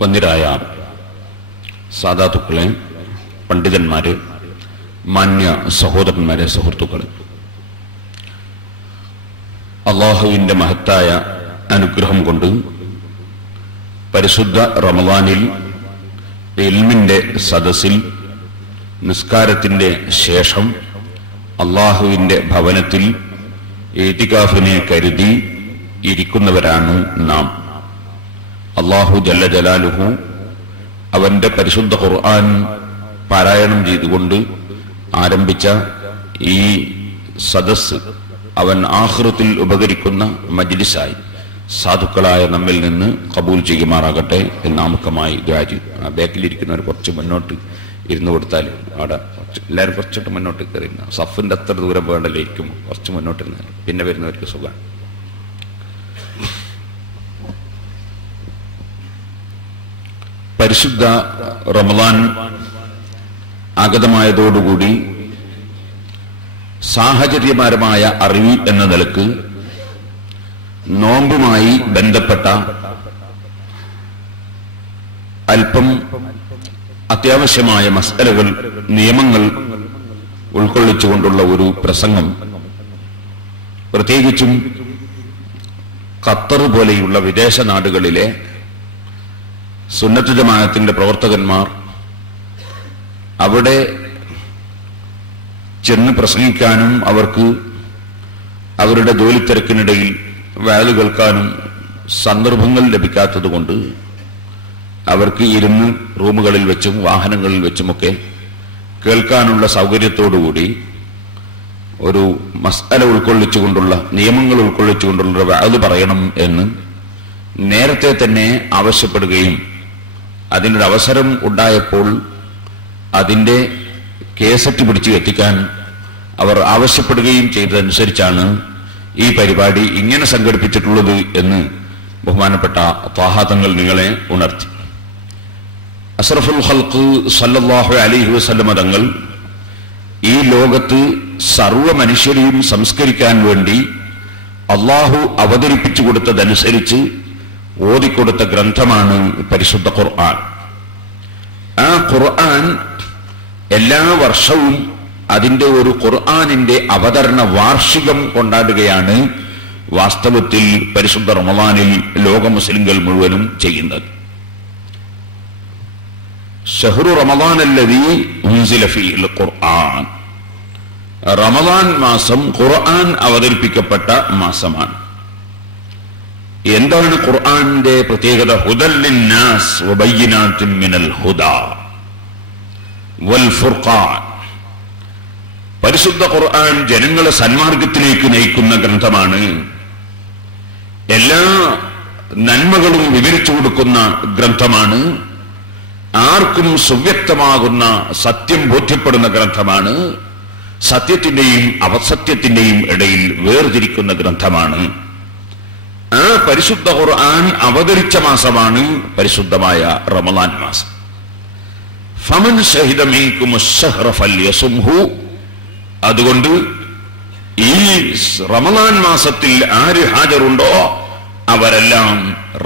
വന്നിരായ സാദാത്തുക്കളെ, പണ്ഡിതന്മാരെ, മാന്യ സഹോദരന്മാരെ, സുഹൃത്തുക്കളെ, അള്ളാഹുവിന്റെ മഹത്തായ അനുഗ്രഹം കൊണ്ട് പരിശുദ്ധ റമളാനിൽ ഇൽമിന്റെ സദസ്സിൽ നിസ്കാരത്തിന്റെ ശേഷം അള്ളാഹുവിന്റെ ഭവനത്തിൽ ഇഅ്തികാഫിനെ കരുതി ഇരിക്കുന്നവരാണ് നാം. അള്ളാഹു ജല്ല ജലാലുഹു അവന്റെ പരിശുദ്ധ ഖുർആൻ പാരായണം ചെയ്തുകൊണ്ട് ആരംഭിച്ച ഈ സദസ്സ് അവൻ ആഖിറത്തിൽ ഉപകരിക്കുന്ന മജ്ലിസായി സാധുക്കളായ നമ്മിൽ നിന്ന് കബൂൽ ചെയ്യുമാറാകട്ടെ എന്ന് ആമുഖമായി ദുആ ചെയ്തു. ബാക്കിലിരിക്കുന്നവർ കുറച്ച് മുന്നോട്ട് ഇരുന്ന് കൊടുത്താൽ അവിടെ എല്ലാവരും കുറച്ചിട്ട് മുന്നോട്ട് കയറിയിരുന്ന സഫിന്റെ അത്ര ദൂരം വേണ്ടല്ലേ ഇരിക്കും, കുറച്ച് മുന്നോട്ടിരുന്നാൽ പിന്നെ വരുന്നവർക്ക് സുഖമാണ്. പരിശുദ്ധ റമളാൻ ആഗതമായതോടുകൂടി സാഹചര്യപരമായ അറിവ് എന്ന നിലക്ക് നോമ്പുമായി ബന്ധപ്പെട്ട അല്പം അത്യാവശ്യമായ മസ്അലകൾ, നിയമങ്ങൾ ഉൾക്കൊള്ളിച്ചുകൊണ്ടുള്ള ഒരു പ്രസംഗം, പ്രത്യേകിച്ചും ഖത്തർ പോലെയുള്ള വിദേശ നാടുകളിലെ സുന്നത്ത് ജമാഅത്തിന്റെ പ്രവർത്തകന്മാർ അവിടെ ചെന്ന് പ്രസംഗിക്കാനും അവർക്ക് അവരുടെ ജോലിത്തിരക്കിനിടയിൽ വഅദ് കേൾക്കാനും സന്ദർഭങ്ങൾ ലഭിക്കാത്തതുകൊണ്ട് അവർക്ക് ഇരുന്ന് റൂമുകളിൽ വെച്ചും വാഹനങ്ങളിൽ വെച്ചുമൊക്കെ കേൾക്കാനുള്ള സൗകര്യത്തോടുകൂടി ഒരു മസ്അല ഉൾക്കൊള്ളിച്ചുകൊണ്ടുള്ള, നിയമങ്ങൾ ഉൾക്കൊള്ളിച്ചുകൊണ്ടുള്ള വഅദ് പറയണം എന്ന് നേരത്തെ തന്നെ ആവശ്യപ്പെടുകയും അതിനൊരു അവസരം ഉണ്ടായപ്പോൾ അതിന്റെ കേസറ്റ് പിടിച്ചു എത്തിക്കാൻ അവർ ആവശ്യപ്പെടുകയും ചെയ്തതനുസരിച്ചാണ് ഈ പരിപാടി ഇങ്ങനെ സംഘടിപ്പിച്ചിട്ടുള്ളത് എന്ന് ബഹുമാനപ്പെട്ട ത്വാഹ തങ്ങൾ നിങ്ങളെ ഉണർത്തി. അഷ്റഫുൽ ഖൽഖ് സല്ലല്ലാഹു അലൈഹി വസല്ലം തങ്ങൾ ഈ ലോകത്ത് സർവ്വ മനുഷ്യരെയും സംസ്കരിക്കാൻ വേണ്ടി അള്ളാഹു അവതരിപ്പിച്ചു കൊടുത്തതനുസരിച്ച് ഓതിക്കൊടുത്ത ഗ്രന്ഥമാണ് പരിശുദ്ധ ഖുർആൻ. ആ ഖുർആൻ എല്ലാ വർഷവും അതിന്റെ ഒരു ഖുർആനിന്റെ അവതരണ വാർഷികം കൊണ്ടാടുകയാണ് വാസ്തവത്തിൽ പരിശുദ്ധ റമളാനിൽ ലോക മുസ്ലിംകൾ മുഴുവനും ചെയ്യുന്നത്. ശഹ്റു റമളാൻ അല്ലദീ ഉൻസില ഫീഹിൽ ഖുർആൻ, റമളാൻ മാസം ഖുർആൻ അവതരിപ്പിക്കപ്പെട്ട മാസമാണ്. എന്താണ് ഖുർആന്റെ പ്രത്യേകത? ഹുദൽ ലിന്നാസ് വബയ്യിനാത്തിൻ മിനൽ ഹുദാ വൽ ഫുർഖാൻ. പരിശുദ്ധ ഖുർആൻ ജനങ്ങളെ സന്മാർഗത്തിലേക്ക് നയിക്കുന്ന ഗ്രന്ഥമാണ്. എല്ലാ നന്മകളും വിവരിച്ചു കൊടുക്കുന്ന ഗ്രന്ഥമാണ്. ആർക്കും സുവ്യക്തമാകുന്ന സത്യം ബോധ്യപ്പെടുന്ന ഗ്രന്ഥമാണ്. സത്യത്തിന്റെയും അപസത്യത്തിന്റെയും ഇടയിൽ വേർതിരിക്കുന്ന ഗ്രന്ഥമാണ്. ആ പരിശുദ്ധ ഖുർആൻ അവതരിച്ച മാസമാണ് പരിശുദ്ധമായ റമളാൻ മാസം. ഫമൻ ശഹിദ മിൻകുമുശ് ശഹ്റ ഫൽയസുംഹു. അതുകൊണ്ട് ഈ റമളാൻ മാസത്തിൽ ആര് ഹാജറുണ്ടോ അവരെല്ലാം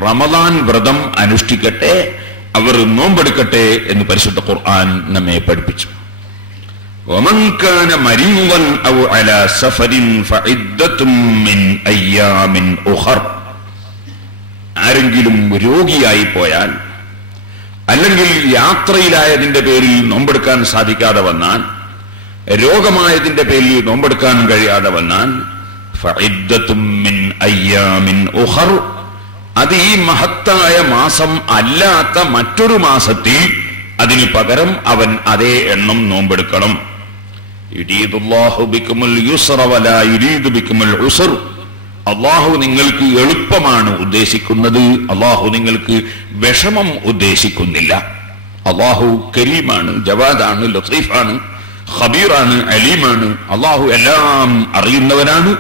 റമളാൻ വ്രതം അനുഷ്ഠിക്കട്ടെ, അവർ നോമ്പെടുക്കട്ടെ എന്ന് പരിശുദ്ധ ഖുർആൻ നമ്മെ പഠിപ്പിച്ചു. വമൻ കാന മരീദൻ ഔ അലാ സഫരിൻ ഫഇദ്ദത്തും മിൻ അയ്യാമിൻ ഉഖർ. ആരെങ്കിലും രോഗിയായി പോയാൽ, അല്ലെങ്കിൽ യാത്രയിലായതിന്റെ പേരിൽ നോമ്പെടുക്കാൻ സാധിക്കാതെ വന്നാൽ, രോഗമായതിന്റെ പേരിൽ നോമ്പെടുക്കാൻ കഴിയാതെ വന്നാൽ, ഫഇദ്ദത്തും മിൻ അയ്യാമിൻ ഉഖർ, അത് ഈ മഹത്തായ മാസം അല്ലാത്ത മറ്റൊരു മാസത്തിൽ അതിന് പകരം അവൻ അതേ എണ്ണം നോമ്പെടുക്കണം. യുരീദുല്ലാഹു ബിക്കുമുൽ യുസ്റ വലാ യുരീദു ബിക്കുമുൽ ഉസ്ർ. അള്ളാഹു നിങ്ങൾക്ക് എളുപ്പമാണ് ഉദ്ദേശിക്കുന്നത്, അള്ളാഹു നിങ്ങൾക്ക് വിഷമം ഉദ്ദേശിക്കുന്നില്ല. അള്ളാഹു കരീമാണ്, ജവാദാണ്, ലത്തീഫാണ്, ഖബീറാണ്, അലീമാണ്. അള്ളാഹു എല്ലാം അറിയുന്നവനാണ്.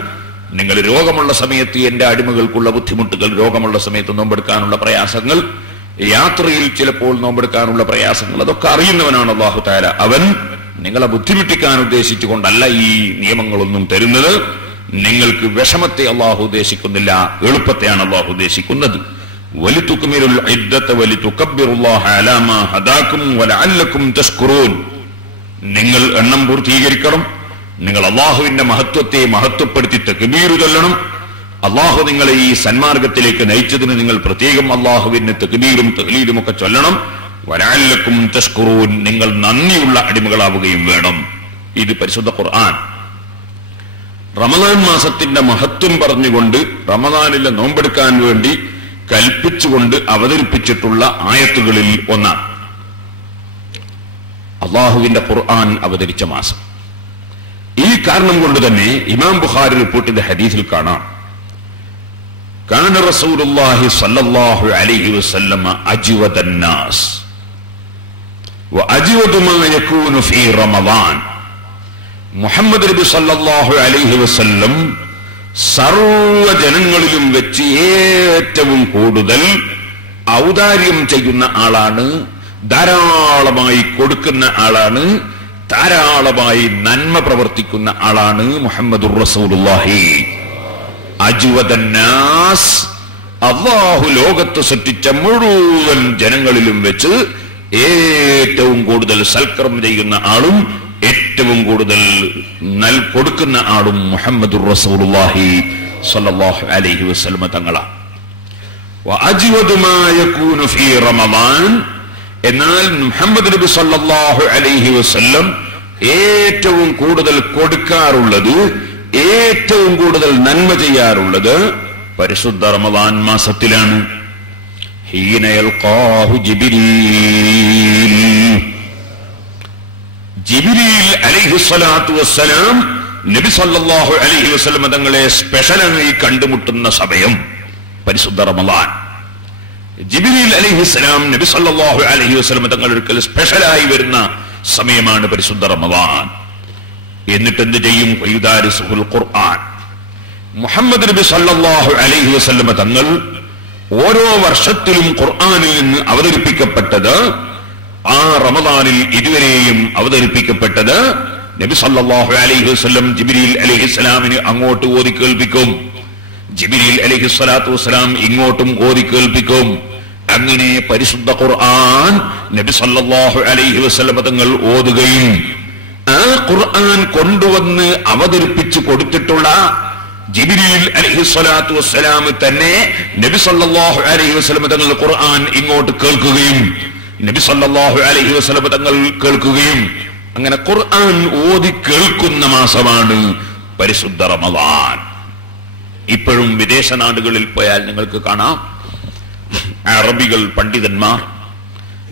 നിങ്ങൾ രോഗമുള്ള സമയത്ത് എന്റെ അടിമകൾക്കുള്ള ബുദ്ധിമുട്ടുകൾ, രോഗമുള്ള സമയത്ത് നോമ്പെടുക്കാനുള്ള പ്രയാസങ്ങൾ, യാത്രയിൽ ചിലപ്പോൾ നോമ്പെടുക്കാനുള്ള പ്രയാസങ്ങൾ, അതൊക്കെ അറിയുന്നവനാണ് അല്ലാഹു തആല. അവൻ നിങ്ങളെ ബുദ്ധിമുട്ടിക്കാൻ ഉദ്ദേശിച്ചുകൊണ്ടല്ല ഈ നിയമങ്ങളൊന്നും തരുന്നത്. നിങ്ങൾക്ക് വിഷമത്തെ അള്ളാഹു ഉദ്ദേശിക്കുന്നില്ല, എളുപ്പത്തെയാണ് അള്ളാഹു ഉദ്ദേശിക്കുന്നത്. വലിതുക്മിലുൽ ഇദ്ദത വലിതുകബ്ബിറുല്ലാഹ അലാ മാ ഹദാകും വലഅല്ലകും തശ്കുറൂൻ. നിങ്ങൾ എണ്ണം പൂർത്തീകരിക്കണം, നിങ്ങൾ അല്ലാഹുവിന്റെ മഹത്വത്തെ മഹത്വപ്പെടുത്തി തക്ബീർ ചൊല്ലണം. അല്ലാഹു നിങ്ങളെ ഈ സന്മാർഗത്തിലേക്ക് നയിച്ചതിന് നിങ്ങൾ പ്രത്യേകം അല്ലാഹുവിന് തക്ബീറും തഹ്ലീലും ഒക്കെ ചൊല്ലണം. വലഅല്ലകും തശ്കുറൂൻ, നിങ്ങൾ നന്ദിയുള്ള അടിമകളാവുകയും വേണം. ഇത് പരിശുദ്ധ ഖുർആൻ റമദാൻ മാസത്തിന്റെ മഹത്വം പറഞ്ഞുകൊണ്ട് റമദാനിലെ നോമ്പെടുക്കാൻ വേണ്ടി കൽപ്പിച്ചുകൊണ്ട് അവതരിപ്പിച്ചിട്ടുള്ള ആയത്തുകളിൽ ഒന്നാണ്. അല്ലാഹുവിന്റെ ഖുർആൻ അവതരിച്ച മാസം. ഈ കാരണം കൊണ്ട് തന്നെ ഇമാം ബുഖാരി റിപ്പോർട്ടിന്റെ ഹദീസിൽ കാണാം, കാന റസൂലുള്ളാഹി സ്വല്ലല്ലാഹു അലൈഹി വസല്ലം അജ്വദൻ നാസ് വഅജ്വദു മാ യകൂനു ഫീ റമദാൻ. മുഹമ്മദ് നബി സല്ലല്ലാഹു അലൈഹി വസല്ലം സർവ്വ ജനങ്ങളിലും വെച്ച് ഏറ്റവും കൂടുതൽ ഔദാര്യം ചെയ്യുന്ന ആളാണ്, ധാരാളമായി കൊടുക്കുന്ന ആളാണ്, ധാരാളമായി നന്മ പ്രവർത്തിക്കുന്ന ആളാണ് മുഹമ്മദുർ റസൂലുള്ളാഹി. അജ്വദൻ നാസ്, അല്ലാഹു ലോകത്ത് സൃഷ്ടിച്ച മുഴുവൻ ജനങ്ങളിലും വെച്ച് ഏറ്റവും കൂടുതൽ സൽക്കർമ്മം ചെയ്യുന്ന ആളും ഏറ്റവും കൂടുതൽ കൊടുക്കുന്ന ആളും മുഹമ്മദുർ റസൂലുള്ളാഹി സ്വല്ലല്ലാഹു അലൈഹി വസല്ലം തങ്ങളാണ്. വഅജ്വദു മാ യകൂനു ഫീ റമദാൻ, എന്നാൽ മുഹമ്മദ് നബി സ്വല്ലല്ലാഹു അലൈഹി വസല്ലം ഏറ്റവും കൂടുതൽ കൊടുക്കാറുള്ളത്, ഏറ്റവും കൂടുതൽ നന്മ ചെയ്യാറുള്ളത് പരിശുദ്ധ റമദാൻ മാസത്തിലാണ്. ഹീന യൽഖാഹു ജിബ്രീൽ, ജിബ്രീൽ അലൈഹിസ്സലാത്തു വസ്സലാം നബി സല്ലല്ലാഹു അലൈഹി വസല്ലം തങ്ങളെ സ്പെഷ്യലായി കണ്ടുമുട്ടുന്ന സമയം പരിശുദ്ധ റമദാൻ. ജിബ്രീൽ അലൈഹിസ്സലാം നബി സല്ലല്ലാഹു അലൈഹി വസല്ലം തങ്ങളുടെ സ്പെഷ്യലായി വരുന്ന സമയമാണ് പരിശുദ്ധ റമദാൻ. എന്നിട്ട് എന്ത് ചെയ്യും? യുദാരിസുൽ ഖുർആൻ. മുഹമ്മദ് നബി സല്ലല്ലാഹു അലൈഹി വസല്ലം തങ്ങൾ ഓരോ വർഷത്തിലും ഖുർആനിൽ നിന്ന് അവതരിപ്പിക്കപ്പെട്ടത്, ആ റമദാനിൽ ഇതുവരെയും അവതരിപ്പിക്കപ്പെട്ടത് നബി സല്ലല്ലാഹു അലൈഹി വസല്ലം ജിബ്രീൽ അലൈഹിസ്സലാമിന് അങ്ങോട്ട് ഓതി കേൾപ്പിക്കും, ജിബ്രീൽ അലൈഹിസ്സലാത്തു വസ്സലാം ഇങ്ങോട്ടും ഓതി കേൾപ്പിക്കും. അങ്ങനെ പരിശുദ്ധ ഖുർആൻ നബി സല്ലല്ലാഹു അലൈഹി വസല്ലം തങ്ങൾ ഓതുകയും ആ ഖുർആൻ കൊണ്ടുവന്ന് അവതരിപ്പിച്ചു കൊടുത്തിട്ടുള്ള ജിബ്രീൽ അലൈഹിസ്സലാത്തു വസ്സലാം തന്നെ നബി സല്ലല്ലാഹു അലൈഹി വസല്ലം തങ്ങൾ ഖുർആൻ ഇങ്ങോട്ട് കേൾക്കുകയും നബി സല്ലല്ലാഹു അലൈഹി വസല്ലം തങ്ങൾ കേൾക്കുകയും, അങ്ങനെ ഖുർആൻ ഓതി കേൾക്കുന്ന മാസമാണ് പരിശുദ്ധ റമദാൻ. ഇപ്പോഴും വിദേശ നാടുകളിൽ പോയാൽ നിങ്ങൾക്ക് കാണാം, അറബികൾ പണ്ഡിതന്മാർ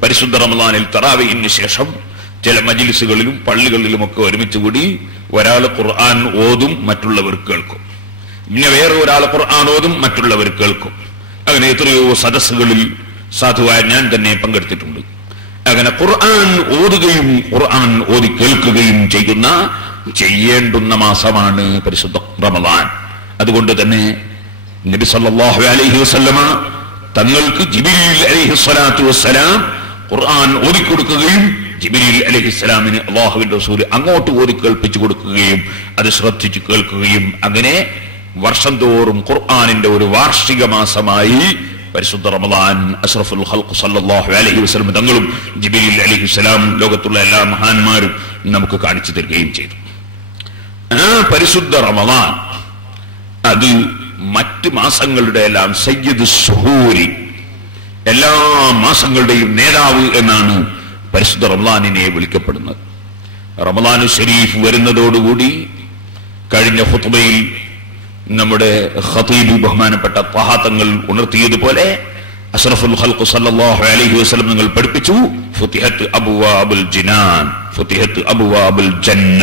പരിശുദ്ധ റമദാനിൽ തറാവീഹിന് ശേഷം ചില മജ്ലിസുകളിലും പള്ളികളിലുമൊക്കെ ഒരുമിച്ച് കൂടി ഒരാൾ ഖുർആൻ ഓതും, മറ്റുള്ളവർ കേൾക്കും. പിന്നെ വേറെ ഒരാൾ ഖുർആൻ ഓതും, മറ്റുള്ളവർ കേൾക്കും. അങ്ങനെ എത്രയോ സദസ്സുകളിൽ സാധുവായ ഞാൻ തന്നെ പങ്കെടുത്തിട്ടുണ്ട്. അങ്ങനെ ഖുർആൻ ഓതുകയും ഖുർആൻ ഓതി കേൾക്കുകയും ചെയ്യേണ്ടുന്ന മാസമാണ് പരിശുദ്ധ റമദാൻ. അതുകൊണ്ട് തന്നെ നബി സല്ലല്ലാഹു അലൈഹി വസല്ലമ തങ്ങൾക്ക് ജിബ്രീൽ അലൈഹിസ്സലാത്തു വസ്സലാം ഖുർആൻ ഓതി കൊടുക്കുകയും ജിബ്രീൽ അലൈഹിസ്സലാമിന് അല്ലാഹുവിന്റെ റസൂൽ അങ്ങോട്ട് ഓതി കേൾപ്പിച്ചു കൊടുക്കുകയും അത് ശ്രദ്ധിച്ചു കേൾക്കുകയും, അങ്ങനെ വർഷം തോറും ഖുർആനിന്റെ ഒരു വാർഷിക മാസമായി പരിശുദ്ധ റമദാൻ അഷ്റഫുൽ ഖൽഖ് സല്ലല്ലാഹു അലൈഹി വസല്ലം തങ്ങളും ജിബ്രീൽ അലൈഹിസ്സലാം ലോകത്തുള്ള എല്ലാ മഹാന്മാരും നമുക്ക് കാണിച്ചു തരികയും ചെയ്തു. ആ പരിശുദ്ധ റമദാൻ അത് മറ്റ് മാസങ്ങളുടെ എല്ലാം സയ്യിദ് സുഹൂരി, എല്ലാ മാസങ്ങളുടെയും നേതാവ് എന്നാണ് പരിശുദ്ധ റമദാനിനെ വിളിക്കപ്പെടുന്നത്. റമദാനു ശരീഫ് വരുന്നതോടുകൂടി കഴിഞ്ഞ ഖുത്ബയിൽ നമ്മുടെ ഖതീബ് ബഹുമാനപ്പെട്ട ത്വഹ തങ്ങൾ ഉണർത്തിയതുപോലെ അഷ്റഫുൽ ഖൽഖ് സല്ലല്ലാഹു അലൈഹി വസല്ലം നിങ്ങൾ പഠിപ്പിച്ചു, ഫുതിഹത്ത് അബ്വാബുൽ ജിനാൻ, ഫുതിഹത്ത് അബ്വാബുൽ ജന്ന,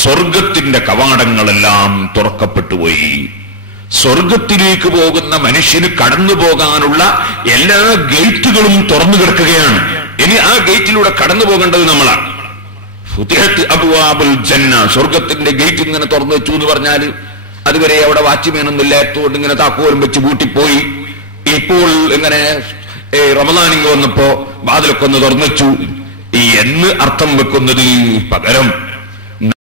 സ്വർഗത്തിന്റെ കവാടങ്ങളെല്ലാം തുറക്കപ്പെട്ടുപോയി. സ്വർഗത്തിലേക്ക് പോകുന്ന മനുഷ്യന് കടന്നു പോകാനുള്ള എല്ലാ ഗേറ്റുകളും തുറന്നു കിടക്കുകയാണ്. ഇനി ആ ഗേറ്റിലൂടെ കടന്നു പോകേണ്ടത് നമ്മളാണ്. ഫുതിഹത്ത് അബ്വാബുൽ ജന്ന, സ്വർഗത്തിന്റെ ഗേറ്റ് ഇങ്ങനെ തുറന്നു വെച്ചു എന്ന് പറഞ്ഞാൽ അതുവരെ അവിടെ വാച്ച്മാനൊന്നുമില്ലാത്തതുകൊണ്ട് ഇങ്ങനെ താക്കോലും വെച്ച് പൂട്ടിപ്പോയി. ഇപ്പോൾ ഇങ്ങനെ റമദാനിങ് വന്നപ്പോ വാതിലൊക്കെ ഒന്ന് തുറന്നു വെച്ചു എന്ന് അർത്ഥം വെക്കുന്നതിന് പകരം